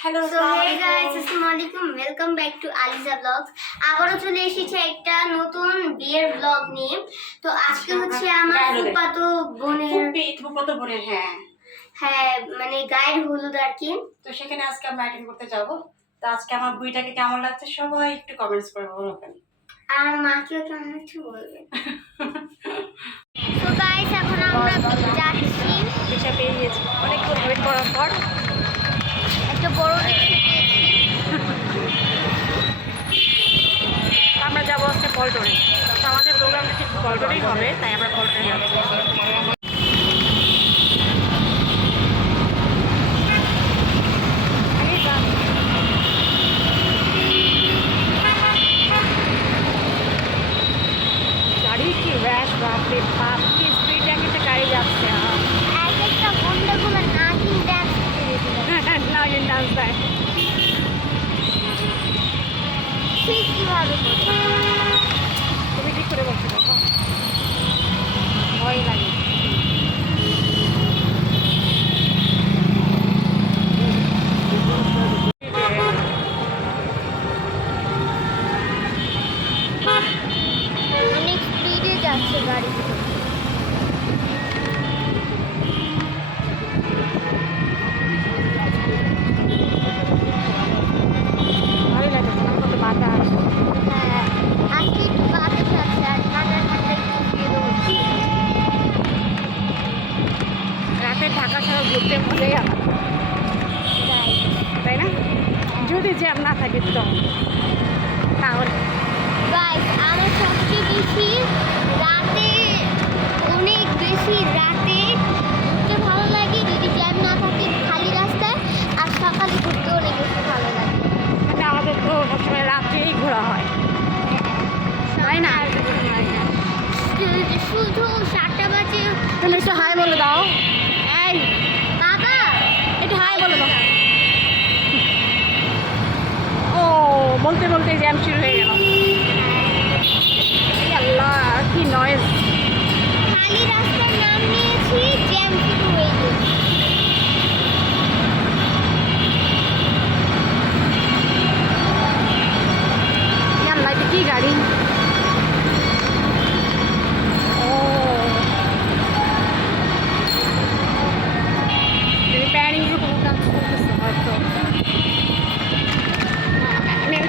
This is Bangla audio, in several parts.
হ্যালো হে গাইস আসসালামু আলাইকুম welcome back to Aliza vlogs আবারও চলে এসেছে একটা নতুন বিয়ের ব্লগ নিয়ে। তো আজকে হচ্ছে আমার হলুদ। ফুপাতো বোনের ফুপি ফুপাতো বোনের হ্যাঁ। হ্যাঁ মানে গায়ের হলুদ আর কি। তো সেখানে আজকে আমরা অ্যাটেন্ড করতে যাব। তো আজকে আমার বইটাকে কেমন লাগছে সবাই একটু কমেন্টস করে বলবেন আর মাকেও কেমন একটু বলবেন তো গাইস এখন আমরা যাচ্ছি রিক্সা পেয়ে গিয়েছি অনেকক্ষণ ওয়েট করার পর একটা বড় রিক্সা পেয়েছি আমরা যাব আজকে পল্টনে তো আমাদের প্রোগ্রামটা ঠিক পল্টনেই হবে তাই আমরা পল্টনে যাচ্ছি গাড়ি কি র্যাশ বাপরে বাপ কি স্পিড একটা গাড়ি যাচ্ছে এক একটা বন্ধুগুলো নাচি ডান্স করে না ডান্স দেয়। ঠিক কীভাবে করবে? তুমি ঠিক করে বলছো বাবা ভয় লাগে অনেক স্পিডে যাচ্ছে গাড়ি ভালোই লাগে কত বাতাস হ্যাঁ আজকে একটু বাতাস আছে আর ঠান্ডা ঠান্ডা একটু ফিল হচ্ছে রাতে ছাড়া ঘুরতে আলাদা তাই না যদি জ্যাম না থাকে তো তাহলে আমার সবচেয়ে বেশি রাতে অনেক বেশি রাতে ঘুরতে ভালো লাগে যদি জ্যাম না থাকে খালি রাস্তায় আর সকালে ঘুরতে অনেক বেশি ভালো লাগে মানে আমাদের তো সবসময় রাত্রেই ঘোরা হয় তাই না শুধু সাতটা বাজে তুমি একটু হাই বলে দাও। এই বলে দাও ও বলতে বলতে জ্যাম শুরু হয়ে গেল।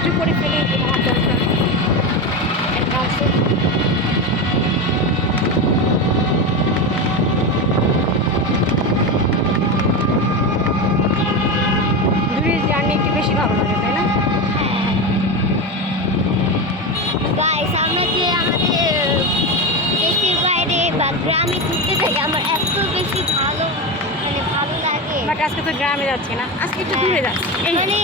একটু করে ফেলে আমার দরকার। একটা আছে দূরের জার্নি একটু বেশি ভালো লাগে তাই না? গাইস আমরা যে আমাদের দেশের বাইরে বা গ্রামে ঘুরতে যাই আমার এত বেশি ভালো মানে ভালো লাগে। বাট আজকে তো গ্রামে যাচ্ছি না আজকে একটু দূরে যাচ্ছি। মানে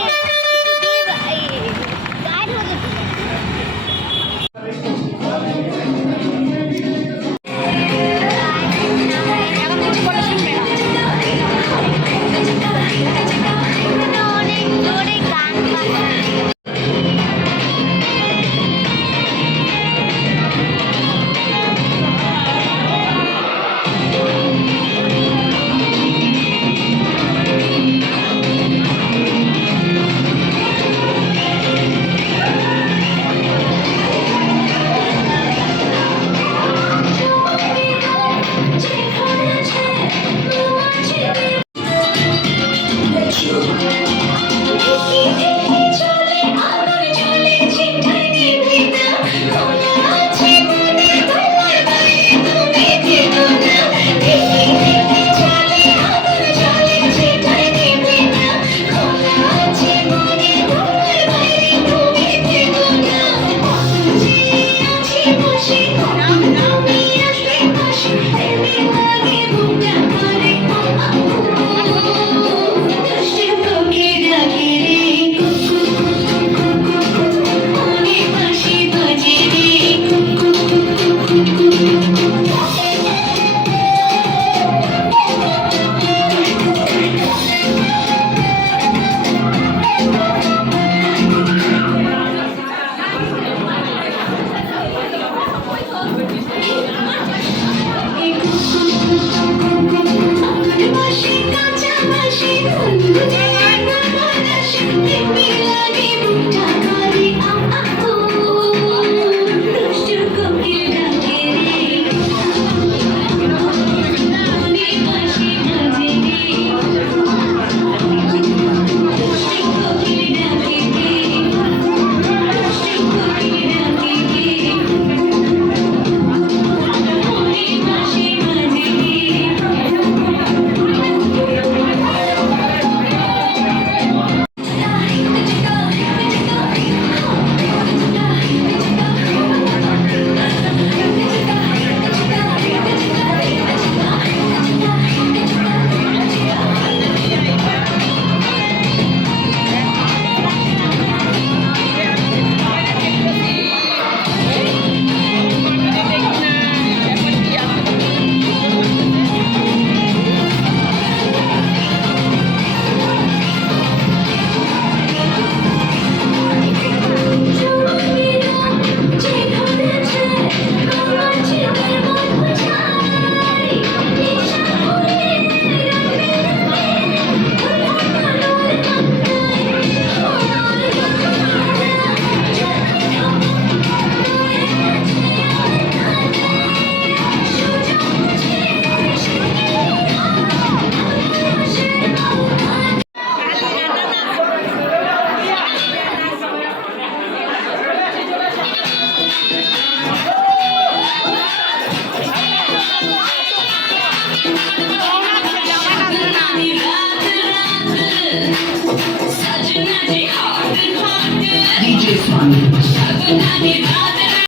心。